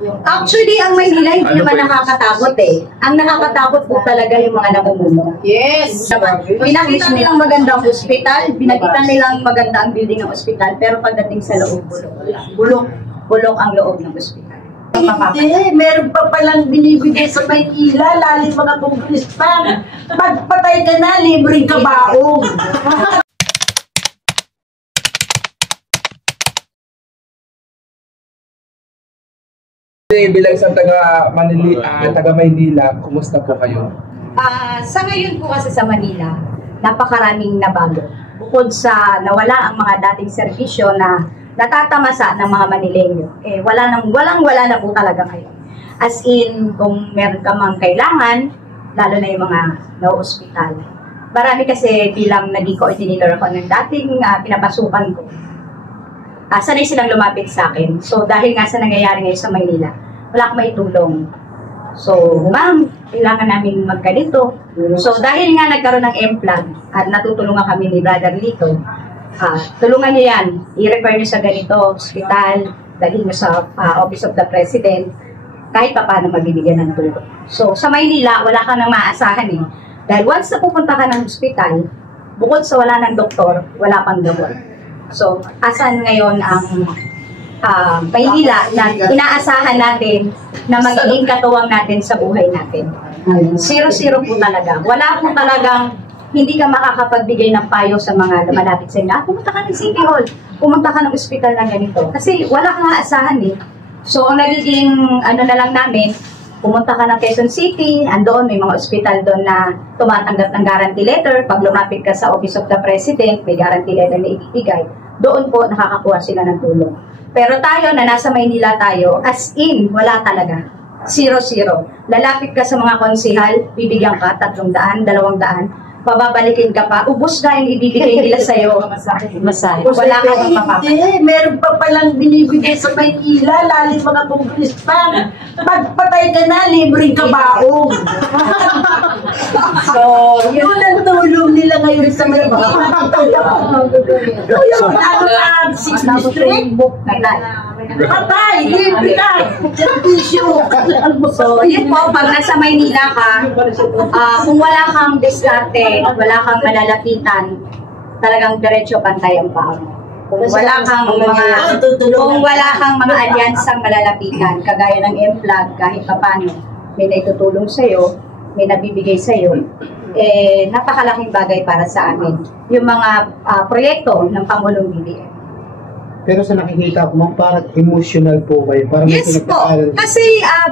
Actually, ang Maynila hindi naman nakakatakot eh. Ang nakakatakot po talaga yung mga namumuno. Yes! Pinakita nilang magandang ospital, pinakita nilang maganda ang building ng ospital, pero pagdating sa loob, bulok ang loob ng ospital. Hindi, meron pa palang binibigay sa Maynila, lalim mga kongresman. Pagpatay ka na, libreng kabaong. Bilang sa taga Maynila, kumusta po kayo? Sa ngayon po kasi sa Manila, napakaraming nabago. Bukod sa nawala ang mga dating serbisyo na natatamasa ng mga Manileño, walang-wala na po talaga ngayon. As in, kung meron ka mang kailangan, lalo na yung mga na-hospital. Marami kasi bilang naging coordinator ako ng dating pinapasukan ko. Sanay silang lumapit sa akin. So, dahil nga sa nangyayari ngayon sa Maynila, wala akong maitulong. So, ma'am, kailangan namin magganito. So, dahil nga nagkaroon ng M-Plan at natutulungan kami ni Brother Lito, tulungan niyo yan. I-refer niyo sa ganito, hospital, dalhin niyo sa Office of the President, kahit pa paano mabibigyan ng tulong. So, sa Maynila, wala ka nang maaasahan eh. Dahil once na pupunta ka ng hospital, bukod sa wala ng doktor, wala pang gamot. So, asan ngayon ang Maynila na inaasahan natin na magiging katuwang natin sa buhay natin? Zero po talaga. Wala po talagang hindi ka makakapagbigay ng payo sa mga malapit sa inyo. Pumunta ka ng City Hall, pumunta ka ng ospital na ganito. Kasi wala kang aasahan eh. So, ang nagiging na lang namin, pumunta ka ng Quezon City, andoon may mga ospital doon na tumatanggap ng guarantee letter. Pag lumapit ka sa Office of the President, may guarantee letter na ibibigay. Doon po nakakakuha sila ng tulong. Pero tayo na nasa Maynila tayo, as in, wala talaga. 0-0. Lalapit ka sa mga konsihal, bibigyan ka 300, 200, pababalikin ka pa, ubos na yung ibibigay nila sa'yo. Masahe. Wala kang mapapapay. Hindi, meron pa palang binibigay sa Maynila, lalim mga kongresman. Pagpatay ka na, libreng kabaong. So, yun ang tulong nila ngayon sa Maynila. Yung ano 6 district, patay, libre ka. So, yun po, pag nasa Maynila ka, kung wala kang diskarte, wala kang malalapitan, talagang diretso pantay ang paa mo. Kung wala kang mga alyansang malalapitan, kagaya ng M-Flag, kahit paano, may naitutulong sa'yo, may nabibigay sa'yo, napakalaking bagay para sa amin. Yung mga proyekto ng Pangulong BBM. Pero sa nakikita ko, ma'am, parang emotional po kayo. Parang yes po. Kasi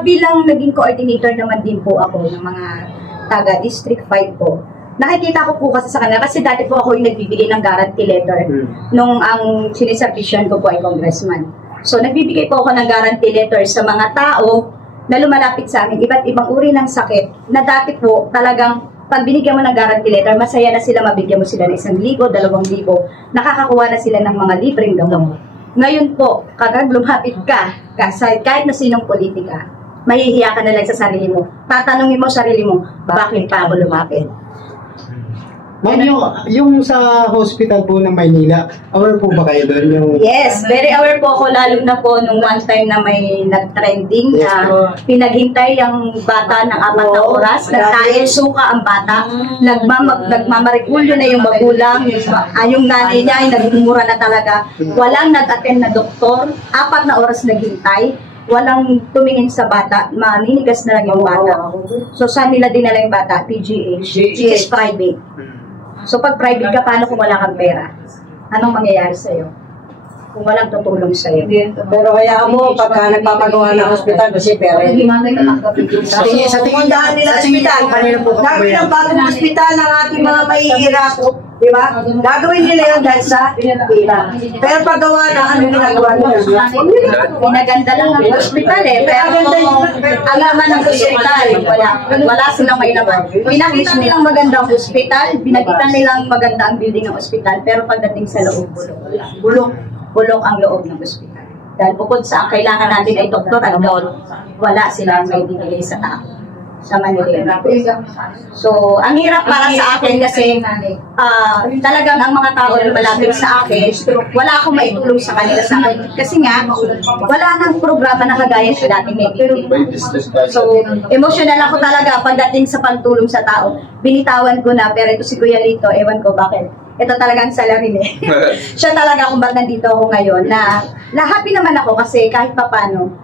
bilang naging coordinator naman din po ako ng mga taga District 5 po, nakikita ko po kasi sa kanila, kasi dati po ako yung nagbibigay ng guarantee letter nung ang siniservisyon ko po ay congressman. So, nagbibigay po ako ng guarantee letter sa mga tao na lumalapit sa amin, iba't ibang uri ng sakit, na dati po talagang pag binigyan mo ng guarantee letter, masaya na sila, mabigyan mo sila ng 1,000, 2,000, nakakakuha na sila ng mga libreng gamot. Ngayon po, kapag lumapit ka, kahit na sinong politika, mahihiya ka na lang sa sarili mo. Tatanungin mo sarili mo, bakit pa ako lumapit? Ma'am, yung sa hospital po ng Maynila, aware po ba kayo doon? Yes, very aware po ako, lalo na po nung one time na may nag-trending na pinaghintay yung bata ng 4 na oras, nagtae suka ang bata, nagmamarigulyo na yung magulang, yung nanay niya ay nagmumura na talaga, walang nag-attend na doktor, 4 na oras naghintay, walang tumingin sa bata, maninigas na lang yung bata. So, saan nila dinala yung bata? PGH, which is private. So, pag private ka, paano kung wala kang pera? Anong mangyayari sa'yo? Kung walang tutulong sa'yo. Pero kaya mo, pagka nagpapagawa ng hospital, kasi pera. Sa tingin daan nila hospital, dami ng bagong hospital ng ating mga mahihirap. Diba? Gagawin nila yun dahil sa pera. Pero paggawa na, ano ginagawa nila? Pinaganda lang ang hospital eh. Pero ang laman ng hospital, wala silang may laman. Pinakita nilang magandang hospital, pinakita nilang maganda ang building ng hospital, pero pagdating sa loob, bulok ang loob ng hospital. Dahil bukod sa ang kailangan natin ay doktor at wala silang may bibigay sa tao. sa Manila. So, ang hirap para sa akin kasi talagang ang mga tao na malapit sa akin, wala akong maitulong sa kanila sa akin. Kasi nga, wala nang programa na kagaya sa dating may So, emotional ako talaga pagdating sa pagtulong sa tao. Binitawan ko na, pero ito si Kuya Lito, ewan ko bakit. Ito talagang salamin eh. Siya talaga kung ba't nandito ako ngayon na happy naman ako kasi kahit papano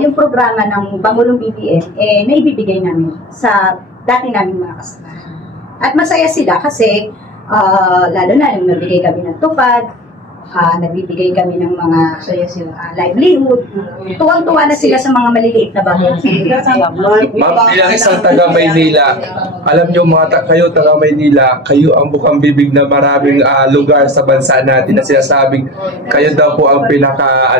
yung programa ng Pangulong BBM naibibigay namin sa dati namin mga kasamahan. At masaya sila kasi lalo na nung nabigay kami ng tupad, nagbibigay kami ng mga livelihood. Tuwang-tuwa na sila sa mga maliliit na bagay. Ma'am, bilang isang taga Maynila, alam nyo kayo taga Maynila, kayo ang bukang bibig na maraming lugar sa bansa natin na sinasabing kayo daw po ang pinaka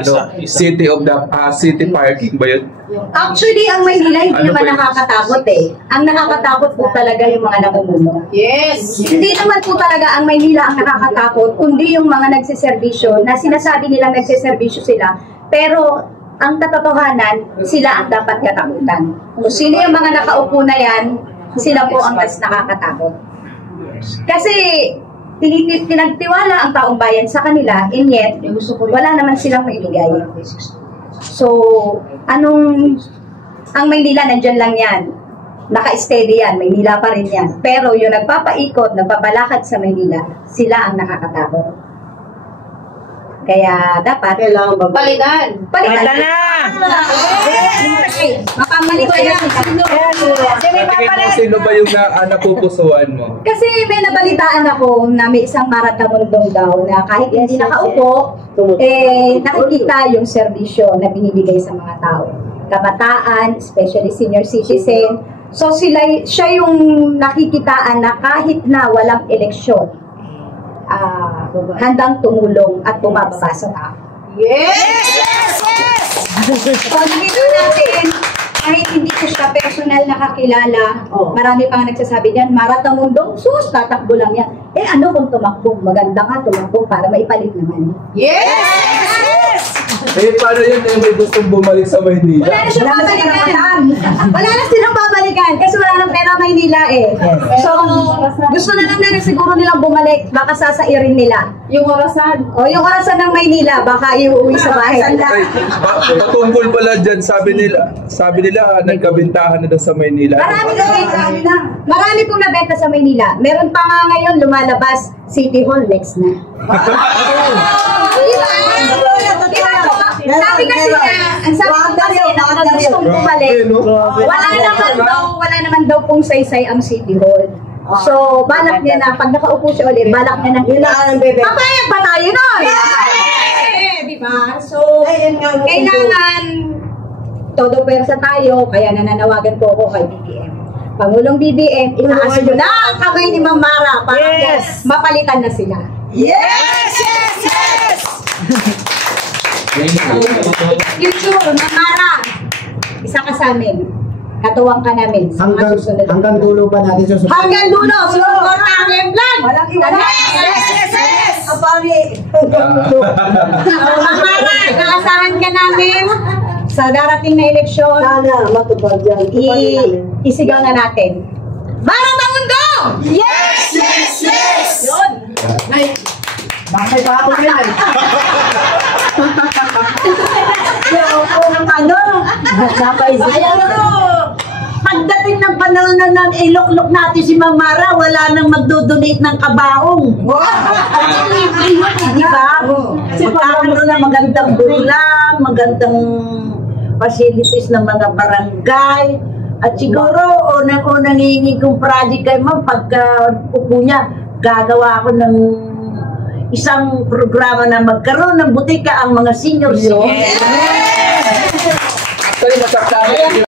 city of the city parking ba yun? Actually, ang Maynila hindi naman nakakatakot eh. Ang nakakatakot po talaga yung mga namumuno. Yes! Hindi naman po talaga ang Maynila ang nakakatakot, kundi yung mga nagsiservisyo na sinasabi nilang nagsiservisyo sila, pero ang katotohanan, sila ang dapat katakutan. Kung sino yung mga nakaupo na yan, sila po ang mas nakakatakot. Kasi pinagtiwala ang taong bayan sa kanila, and yet, wala naman silang maibigay. So, ang Maynila, nandyan lang yan. Naka-steady yan, Maynila pa rin yan. Pero yung nagpapaikot, nagpapalakad sa Maynila, sila ang nakakatakot. Kaya dapat Kailangan palitan na! Mapamalit na yan. Sino ba yung napupusuan mo? Kasi may nabalitaan ako na may isang maratamundong daw na kahit hindi nakaupo, nakikita yung serbisyo na binibigay sa mga tao. Kabataan, especially senior citizen. So siya yung nakikitaan na kahit na walang eleksyon, handang tumulong at bumababa sa tao. Yes! So, nakita natin, kahit hindi ko siya personal nakakilala, marami pang nagsasabi diyan, Maratamundong, sus, tatakbo lang yan. Ano kung tumakbo? Maganda nga tumakbo para maipalit naman. Yes! Paano yun may gustong bumalik sa Maynila? Wala na silang babalikan. Wala na silang babalikan kasi wala nang pera Maynila eh. So, gusto na lang na siguro nilang bumalik, baka sasairin nila. Yung orasan. Yung orasan ng Maynila, baka iuwi sa bahay. Patungkol pala dyan, sabi nila nagkabintahan na daw sa Maynila. Marami pong nabenta sa Maynila. Meron pa nga ngayon lumalabas City Hall next na. Sabi kasi ang sabi na gustong bumalik, wala naman daw pong saysay ang City Hall. So, balak niya na, pag nakaupo siya ulit, balak niya na papayag ba tayo nun? Diba? So, kailangan todo pwersa tayo, kaya nananawagan po ako kay BBM. Pangulong BBM, itaas mo na ang kamay ni Ma'am Mara para mapalitan na sila. Yes! Yes! Yes! Future, Ma'am Mara, isa ka sa amin. Katuwang ka namin sa mga susunod. Hanggang dulo pa natin susunod. Hanggang dulo! Susunod na ang vlog! Walang iwala! Yes! Yes! Yes! Apari! Ma'am Mara, kaasahan ka namin sa darating na eleksyon. Sana matupad yan. Isigaw na natin. Maratamundong! Yes! Yes! Yes! Yun! Bakit pa ako yan? Pagdating ng panahon na iluklok natin si Mamara, wala nang magdodonate ng kabaong. Di ba? Kasi pagkakaroon na magandang bulan, magandang facilities ng mga barangay. At siguro, unang-unang hihingi kong project kay Ma'am, pagka upo niya, gagawa ako ng isang programa na magkaroon ng butika ang mga senior citizens. Actually, masaktan